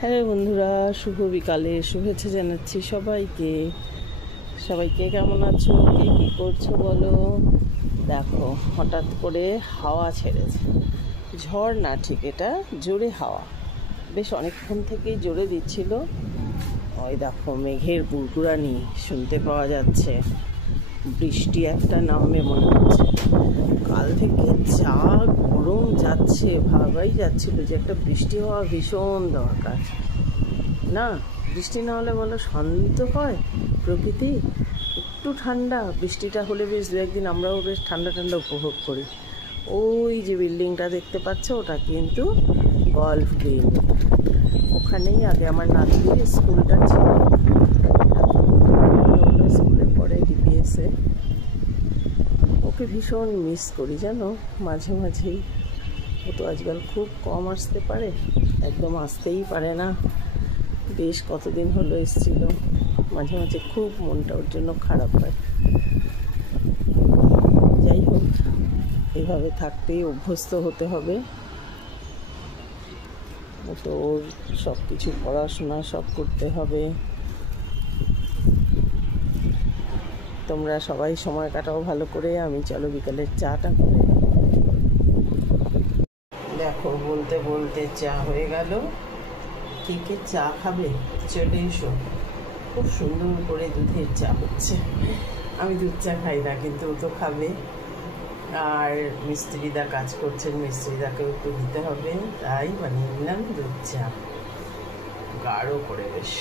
Hello বন্ধুরা, শুভ বিকালে শুভেচ্ছা জানাচ্ছি সবাইকে। কেমন আছো, কে কী করছো বলো। দেখো, হঠাৎ করে হাওয়া ছেড়েছে, ঝড় না ঠিক, এটা জোরে হাওয়া, বেশ অনেকক্ষণ থেকেই জোরে দিচ্ছিল। ওই দেখো মেঘের গুড়গুড়ানি শুনতে পাওয়া যাচ্ছে, বৃষ্টি একটা নামবে মনে হচ্ছে। কাল থেকে যা গরম যাচ্ছে, ভাবাই যাচ্ছিল যে একটা বৃষ্টি হওয়া ভীষণ দরকার। না, বৃষ্টি না হলে বলো শান্ত হয় প্রকৃতি, একটু ঠান্ডা। বৃষ্টিটা হলে বেশ দু একদিন আমরাও বেশ ঠান্ডা ঠান্ডা উপভোগ করি। ওই যে বিল্ডিংটা দেখতে পাচ্ছ, ওটা কিন্তু গল্ফ গ্রিন। ওখানেই আগে আমার নাতনির স্কুলটা ছিল, স্কুলে পড়ে ডিপিএসে। ওকে ভীষণ মিস করি জানো, মাঝে মাঝেই। ও তো আজকাল খুব কম আসতে পারে, একদম আসতেই পারে না। বেশ কতদিন হলো এসেছিল, মাঝে মাঝে খুব মনটা ওর জন্য খারাপ হয়। যাই হোক, এভাবে থাকতেই অভ্যস্ত হতে হবে। ও তো ওর সব কিছু পড়াশোনা সব করতে হবে। তোমরা সবাই সময় কাটাও ভালো করে, আমি চলো বিকালের চাটা করে। দেখো, বলতে বলতে চা হয়ে গেল। কে কে চা খাবে চলে এসো। খুব সুন্দর করে দুধের চা হচ্ছে। আমি দুধ চা খাই না, কিন্তু ও তো খাবে। আর মিস্ত্রিদা কাজ করছেন, মিস্ত্রিদাকেও একটু দিতে হবে, তাই বানিয়ে নিলাম দুধ চা, গাঢ় করে বেশ।